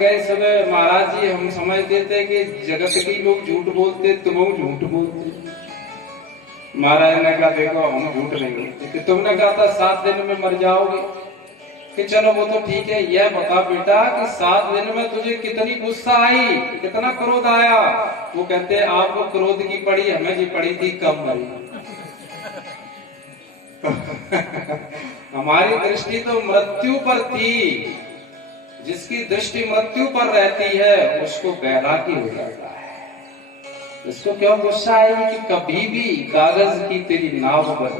सुबह महाराज जी हम समझते थे कि जगत के लोग झूठ बोलते, तुम झूठ बोलते। महाराज ने कहा देखो हम झूठ नहीं बोलते कि तुमने कहा था 7 दिन में मर जाओगे, कि चलो वो तो ठीक है, यह बता बेटा कि 7 दिन में तुझे कितनी गुस्सा आई, कितना क्रोध आया। वो कहते आपको क्रोध की पड़ी, हमें जी पड़ी थी कम मरी। हमारी दृष्टि तो मृत्यु पर थी। जिसकी दृष्टि मृत्यु पर रहती है उसको वैराग्य हो जाता है। इसको क्यों गुस्सा आएगी कि कभी भी कागज की तेरी नाव पर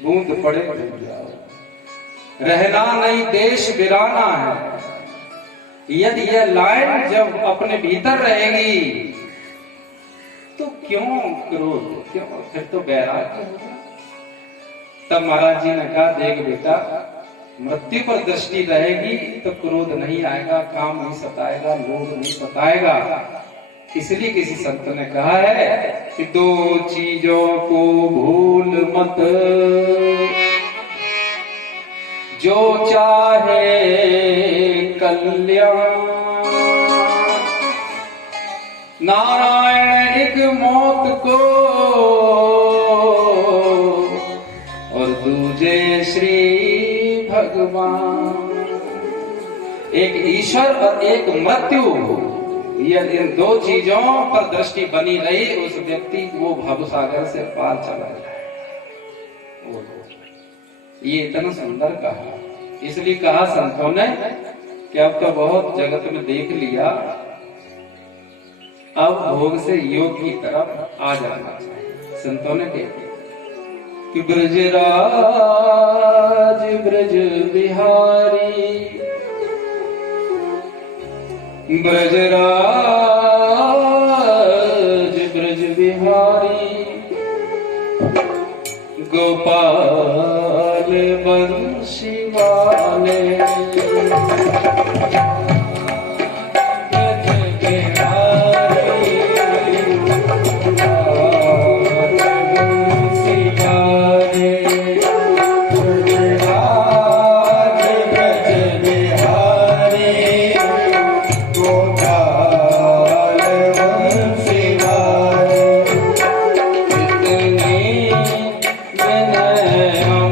बूंद पड़े डूब जाओ। रहना नहीं देश बिराना है। यदि यह लाइन जब अपने भीतर रहेगी तो क्यों क्रोध, क्यों, फिर तो वैराग्य होगा। तब महाराज जी ने कहा देख बेटा, मृत्यु पर दृष्टि रहेगी तो क्रोध नहीं आएगा, काम नहीं सताएगा, लोभ नहीं सताएगा। इसलिए किसी संत ने कहा है कि 2 चीजों को भूल मत, जो चाहे कल्याण। नारायण एक मौत को और दूजे श्री भगवान। एक ईश्वर और एक मृत्यु, यदि इन 2 चीजों पर दृष्टि बनी रही उस व्यक्ति वो भवसागर से पार चला जाए। ये इतना सुंदर कहा, इसलिए कहा संतों ने कि अब तो बहुत जगत में देख लिया, अब भोग से योग की तरफ आ जाना चाहिए। संतों ने कहा कि ब्रजराज ब्रज बिहारी, ब्रजराज ब्रज बिहारी, गोपाल बंशी वाले। Hare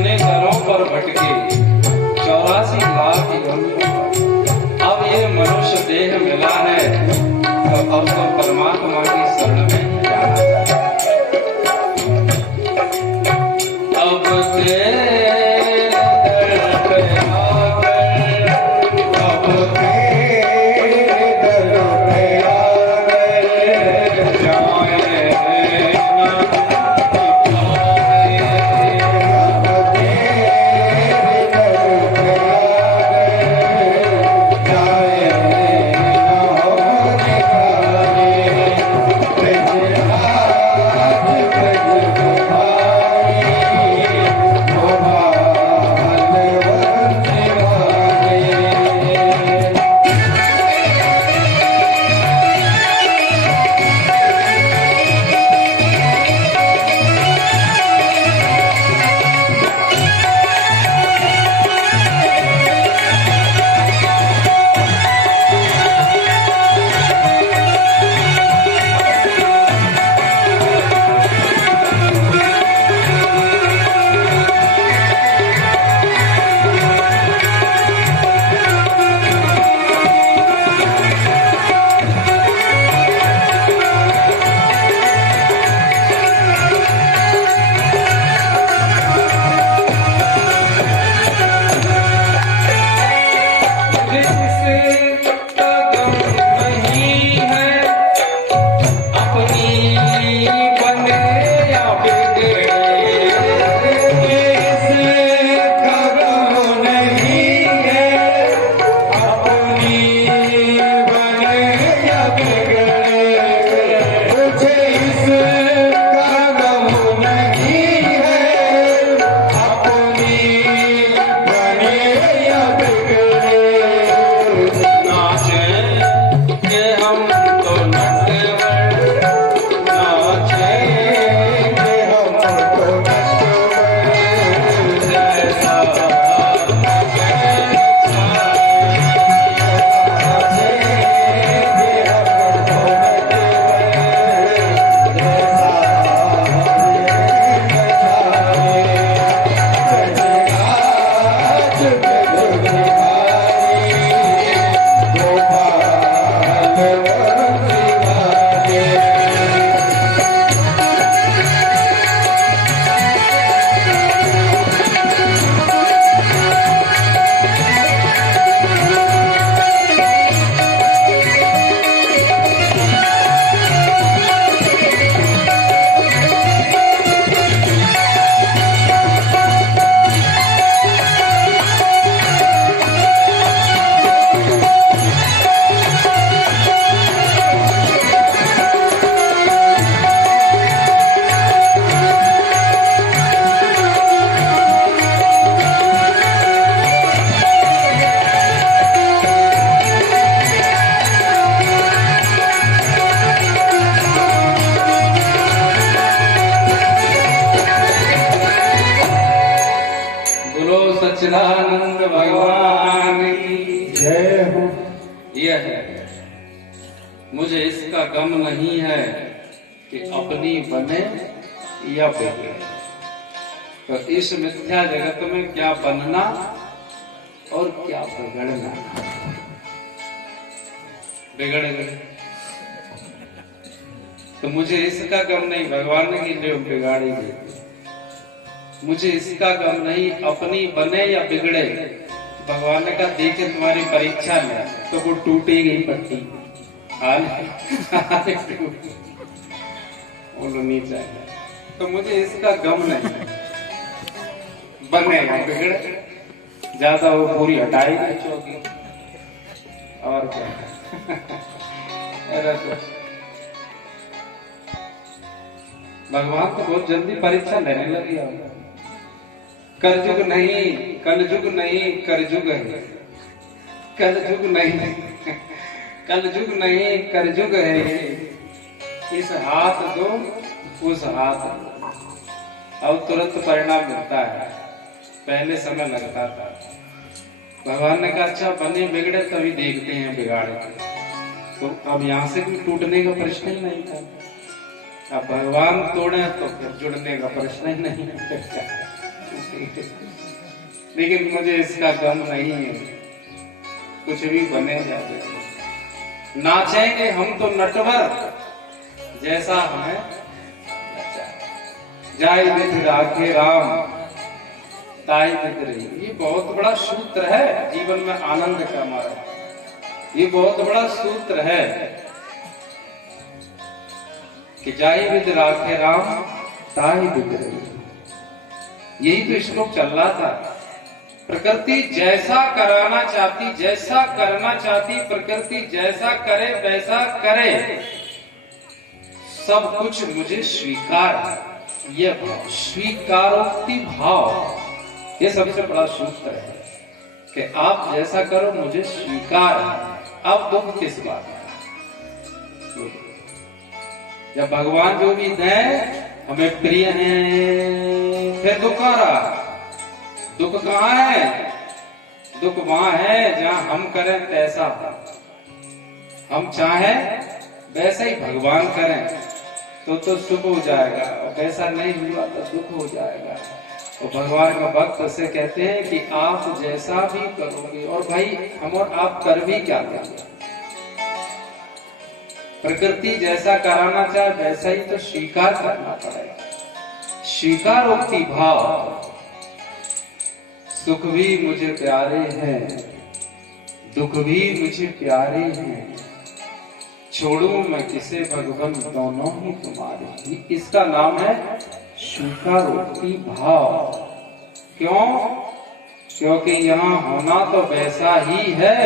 कितने दरों पर भटके 84 लाख योनियों पर। अब ये मनुष्य देह मिला है तो अब तो परमात्मा की शरण में जाना चाहिए। अब तेरे दर पे आकर, अब तेरे दर पे आकर जाए ना सच्चिदानंद भगवान की जय हो। यह है मुझे इसका गम नहीं है कि अपनी बने या बिगड़े। तो इस मिथ्या जगत में क्या बनना और क्या बिगड़ना। बिगड़ गए तो मुझे इसका गम नहीं, भगवान ने जो बिगाड़ी दी मुझे इसका गम नहीं, अपनी बने या बिगड़े। भगवान ने कहा देखे तुम्हारी परीक्षा में तो वो टूटी गई पट्टी नीचे, तो मुझे इसका गम नहीं, बने या बिगड़े। ज्यादा वो पूरी हटाई चौकी और क्या। भगवान तो बहुत जल्दी परीक्षा लेने लगे। कलयुग नहीं, कलयुग नहीं, कलयुग है। कलयुग नहीं, कलयुग नहीं, कलयुग है। इस हाथ दो उस हाथ दो, अब तुरंत परिणाम मिलता है, पहले समय लगता था। भगवान ने कहा अच्छा बने बिगड़े तभी देखते हैं बिगाड़े। तो अब यहाँ से भी टूटने का प्रश्न ही नहीं था। अब भगवान तोड़े तो फिर जुड़ने का प्रश्न ही नहीं। लेकिन मुझे इसका गम नहीं है, कुछ भी बने जाए। नाचेंगे हम तो नटवर जैसा हमें जाय विधि राखे राम ताई विधि रही। ये बहुत बड़ा सूत्र है जीवन में आनंद का हमारा, ये बहुत बड़ा सूत्र है कि जाय विधि राखे राम ताई विधि रही। यही तो श्लोक चल रहा था। प्रकृति जैसा कराना चाहती, जैसा करना चाहती, प्रकृति जैसा करे वैसा करे, सब कुछ मुझे स्वीकार। ये स्वीकारोक्ति भाव, ये सबसे बड़ा सूत्र है कि आप जैसा करो मुझे स्वीकार। अब दुख किस बात है? जब भगवान जो भी दें हमें प्रिय हैं, फिर दुख आ रहा। दुख कहाँ है? दुख वहां है जहां हम करें तैसा, हम चाहें वैसा ही भगवान करें तो सुख हो जाएगा, और वैसा नहीं हुआ तो दुख हो जाएगा। और भगवान का भक्त से कहते हैं कि आप जैसा भी करोगे, और भाई हम और आप कर भी क्या लेंगे? प्रकृति जैसा कराना चाहे वैसा ही तो स्वीकार करना पड़ेगा। स्वीकारोक्ति भाव। सुख भी मुझे प्यारे हैं, दुख भी मुझे प्यारे हैं, छोड़ूं मैं किसे भगवान दोनों ही तुम्हारे। इसका नाम है स्वीकारोक्ति भाव। क्यों? क्योंकि यहाँ होना तो वैसा ही है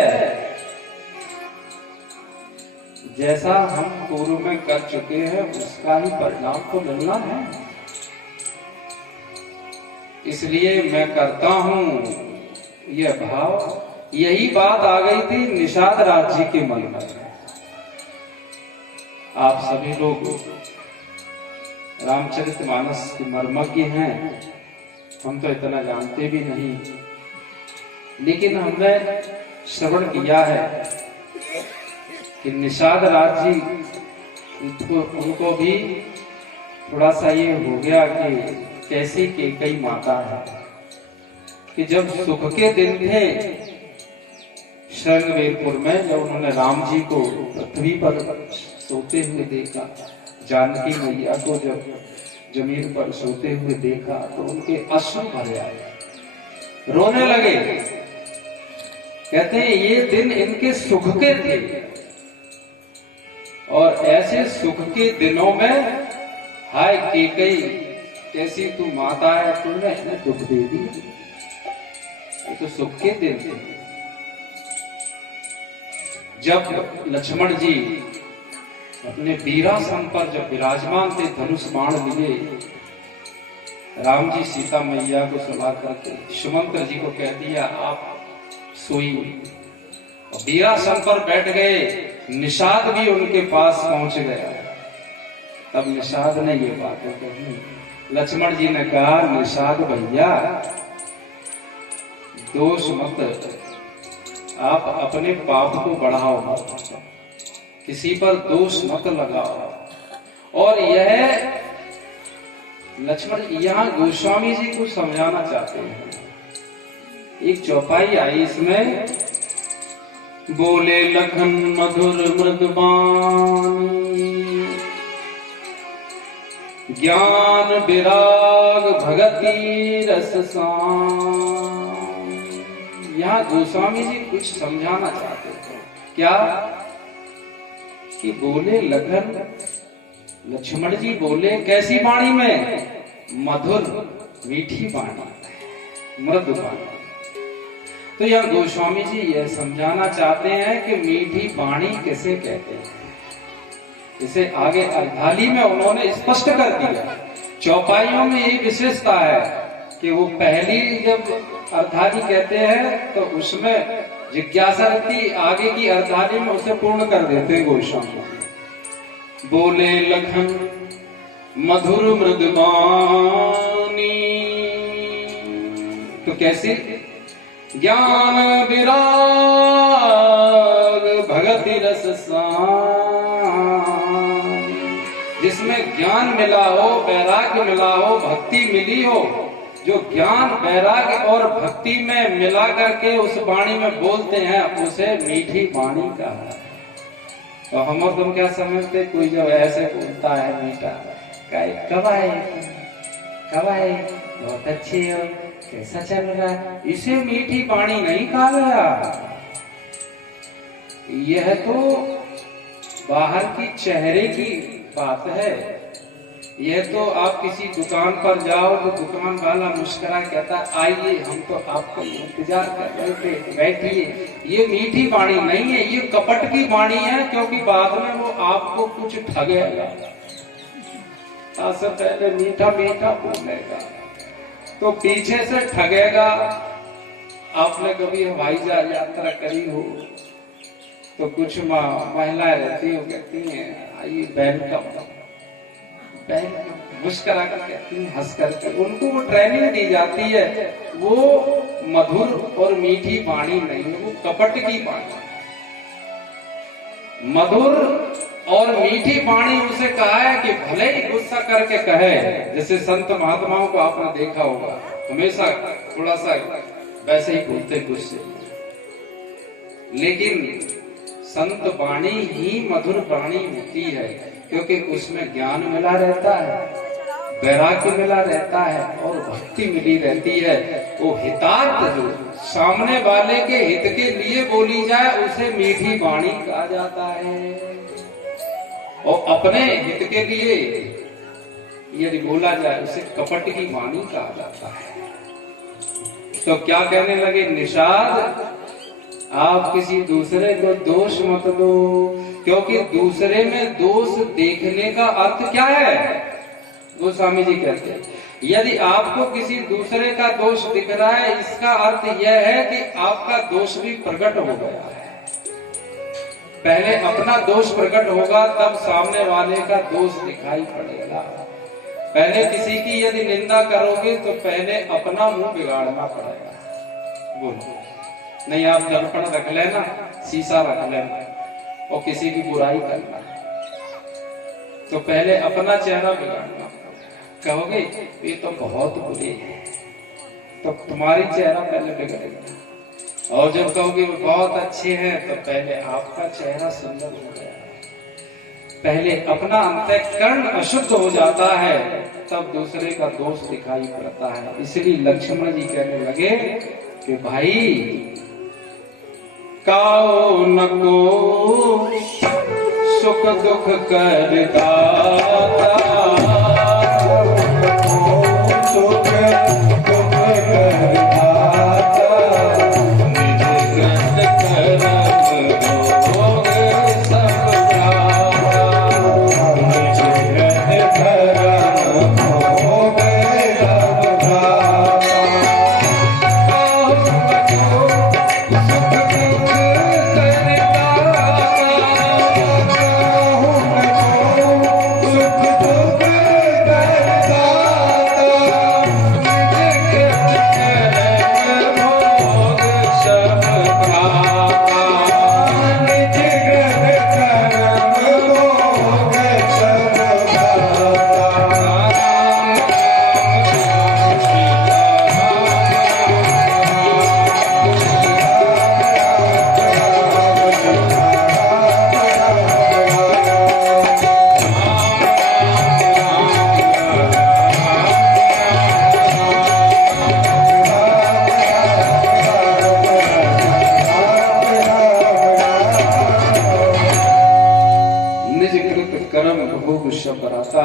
जैसा हम पूर्व में कर चुके हैं, उसका ही परिणाम तो मिलना है। इसलिए मैं करता हूं यह भाव। यही बात आ गई थी निषाद राज जी के मन में। आप सभी लोग रामचरितमानस के मर्मज्ञ हैं, हम तो इतना जानते भी नहीं, लेकिन हमने श्रवण किया है कि निषाद राज जी उनको भी थोड़ा सा ये हो गया कि कैसे के कई माता है कि जब सुख के दिन थे श्रृंगवेरपुर में, जब उन्होंने राम जी को पृथ्वी पर सोते हुए देखा, जानकी मैया को जब जमीन पर सोते हुए देखा, तो उनके अश्रु भरे आए, रोने लगे। कहते हैं ये दिन इनके सुख के थे, और ऐसे सुख के दिनों में हाय केकई कैसी तू माता है, तूने इन्हें दुख दे दिया। ये तो सुख के दिन थे। जब लक्ष्मण जी अपने वीरासन पर जब विराजमान थे, धनुष बाण लिए, राम जी सीता मैया को सुला करके सुमंत्र जी को कह दिया आप सोइए, वीरासन पर बैठ गए। निषाद भी उनके पास पहुंच गया। तब निषाद ने ये बातें कही। लक्ष्मण जी ने कहा निषाद भैया दोष मत, आप अपने पाप को बढ़ाओ मत, किसी पर दोष मत लगाओ। और यह लक्ष्मण यहाँ गोस्वामी जी को समझाना चाहते हैं। एक चौपाई आई इसमें, बोले लखन मधुर मृदबानी, ज्ञान विराग भगति रस साम। यहाँ गोस्वामी जी कुछ समझाना चाहते थे। क्या? कि बोले लखन, लक्ष्मण जी बोले कैसी वाणी में? मधुर मीठी वाणी, मृदु वाणी। तो यह गोस्वामी जी यह समझाना चाहते हैं कि मीठी वाणी किसे कहते हैं। इसे आगे अर्धाली में उन्होंने स्पष्ट कर दिया। चौपाइयों में ये विशेषता है कि वो पहली जब अर्धाली कहते हैं तो उसमें जिज्ञासा रहती, आगे की अर्धाली में उसे पूर्ण कर देते हैं गोस्वामी। बोले लखन मधुर मृदबानी, तो कैसे? ज्ञान विराग भगति रस साम, जिसमें ज्ञान मिला हो, वैराग्य मिला हो, भक्ति मिली हो, जो ज्ञान वैराग्य और भक्ति में मिला करके उस वाणी में बोलते हैं उसे मीठी वाणी कहा है। तो हम और तुम क्या समझते, कोई जब ऐसे बोलता है मीठा, कब आए कब आए, बहुत अच्छे हो, कैसा चल रहा है, इसे मीठी वाणी नहीं कहा गया। यह तो बाहर की चेहरे की बात है। यह तो आप किसी दुकान पर जाओ तो दुकान वाला मुस्कुरा कहता आइए, हम तो आपका इंतजार कर रहे थे, बैठिए। ये मीठी वाणी नहीं है, ये कपट की वाणी है, क्योंकि बाद में वो आपको कुछ ठगेगा। सबसे पहले मीठा मीठा बोलेगा तो पीछे से ठगेगा। आपने कभी हवाई जहाज यात्रा करी हो तो कुछ महिलाएं रहती हो, कहती हैं आइए वेलकम, मुस्कुरा कर कहती हैं, हंस करके। उनको वो ट्रेनिंग दी जाती है। वो मधुर और मीठी वाणी नहीं है, वो कपट की वाणी। मधुर और मीठी वाणी उसे कहा है कि भले ही गुस्सा करके कहे, जैसे संत महात्माओं को आपने देखा होगा, हमेशा थोड़ा सा वैसे ही बोलते गुस्से, लेकिन संत वाणी ही मधुर वाणी होती है, क्योंकि उसमें ज्ञान मिला रहता है, वैराग्य मिला रहता है और भक्ति मिली रहती है। वो हितार्थ जो सामने वाले के हित के लिए बोली जाए उसे मीठी वाणी कहा जाता है, और अपने हित के लिए यदि बोला जाए उसे कपट की वाणी कहा जाता है। तो क्या कहने लगे निषाद, आप किसी दूसरे को दोष मत दो, क्योंकि दूसरे में दोष देखने का अर्थ क्या है। गोस्वामी जी कहते हैं यदि आपको किसी दूसरे का दोष दिख रहा है, इसका अर्थ यह है कि आपका दोष भी प्रकट हो गया है। पहले अपना दोष प्रकट होगा तब सामने वाले का दोष दिखाई पड़ेगा। पहले किसी की यदि निंदा करोगे तो पहले अपना मुंह बिगाड़ना पड़ेगा। बोलो नहीं, आप दर्पण रख लेना, शीशा रख लेना और किसी की बुराई करना, तो पहले अपना चेहरा बिगाड़ना। कहोगे ये तो बहुत बुरे हैं, तो तुम्हारी चेहरा पहले बिगड़ेगा। और जब कहोगे वो बहुत अच्छे हैं तो पहले आपका चेहरा सुंदर हो गया। पहले अपना अंतःकरण अशुद्ध हो जाता है तब दूसरे का दोष दिखाई पड़ता है। इसलिए लक्ष्मण जी कहने लगे कि भाई काओ न को सुख दुख कर दाता, सुख दुख कर दाता, निज ग्रंथ करम भोग सब जाता, निज ग्रंथ करम भोग सब जाता।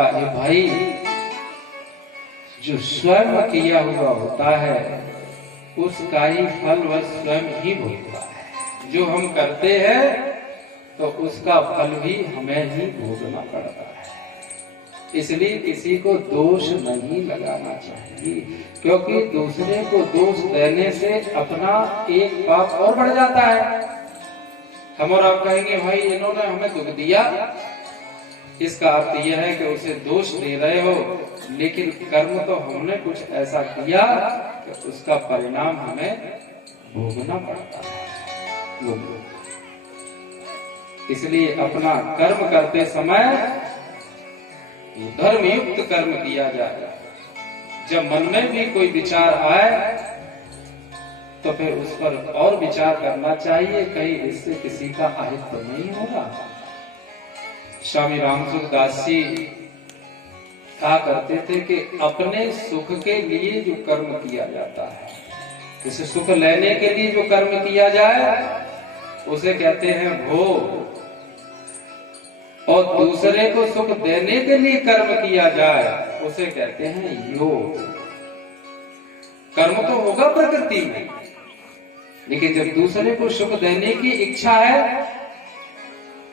है भाई, जो स्वयं किया हुआ होता है उसका ही फल वह स्वयं ही भोगता है। जो हम करते हैं तो उसका फल भी हमें ही भोगना पड़ता है। इसलिए किसी को दोष नहीं लगाना चाहिए, क्योंकि दूसरे को दोष देने से अपना एक पाप और बढ़ जाता है। हम और आप कहेंगे भाई इन्होंने हमें दुख दिया, इसका अर्थ यह है कि उसे दोष दे रहे हो, लेकिन कर्म तो हमने कुछ ऐसा किया कि उसका परिणाम हमें भोगना पड़ता है। इसलिए अपना कर्म करते समय धर्मयुक्त कर्म किया जाए, जब मन में भी कोई विचार आए तो फिर उस पर और विचार करना चाहिए, कहीं इससे किसी का अहित तो नहीं हो रहा। स्वामी रामसुख दास जी कहा करते थे कि अपने सुख के लिए जो कर्म किया जाता है, जैसे सुख लेने के लिए जो कर्म किया जाए उसे कहते हैं भोग, और दूसरे को सुख देने के लिए कर्म किया जाए उसे कहते हैं योग। कर्म तो होगा प्रकृति में, लेकिन जब दूसरे को सुख देने की इच्छा है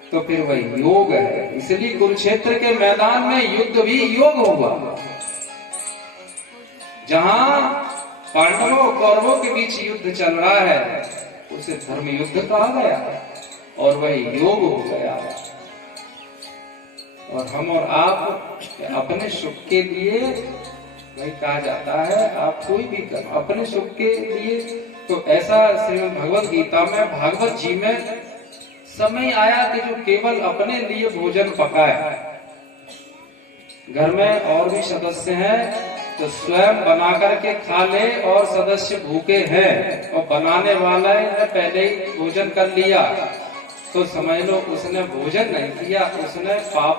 तो फिर वह योग है। इसलिए कुरुक्षेत्र के मैदान में युद्ध भी योग हुआ, जहां पांडवों और कौरवों के बीच युद्ध चल रहा है उसे धर्म युद्ध कहा गया और वह योग हो गया। और हम और आप अपने सुख के लिए वही कहा जाता है, आप कोई भी कर अपने सुख के लिए। तो ऐसा श्रीमद् भगवद गीता में, भागवत जी में समय आया कि जो केवल अपने लिए भोजन पकाए, घर में और भी सदस्य हैं तो स्वयं बना करके खा ले, और सदस्य भूखे हैं और बनाने वाला ने पहले ही भोजन कर लिया, तो समझ लो उसने भोजन नहीं किया, उसने पाप